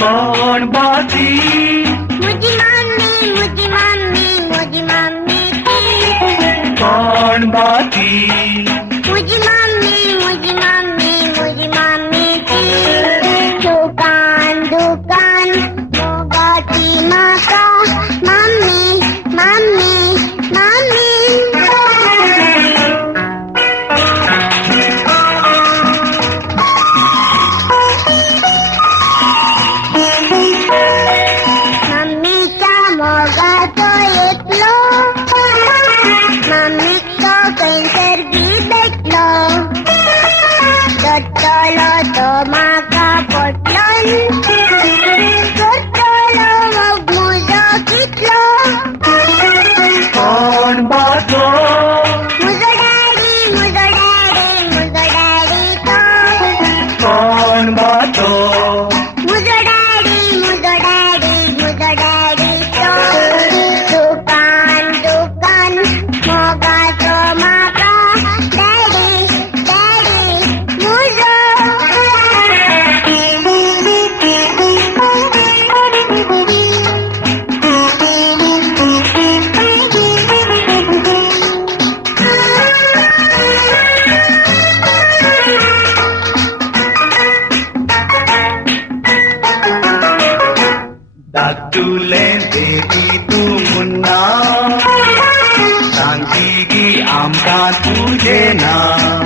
कौन बाती मुझी मम्मी कौन बाती मुझी मम्मी थी दुकान दुकान मोगाती माँ का मम्मी मम्मी मम्मी मम्मीचा मोगा तो एकलो मम्मीचा कैंसर बी भेटलो दत्तलो तो माका पटलन दत्तलो मग मुजो कितलो कौन बातो मुजो डॅडी तो कौन बातो मुजो डॅडी तो दुकान दुकान मोगा तो माका डॅडी डॅडी मुजो दादूले देवी तू मुन्ना सांगी आमका तुझे नाम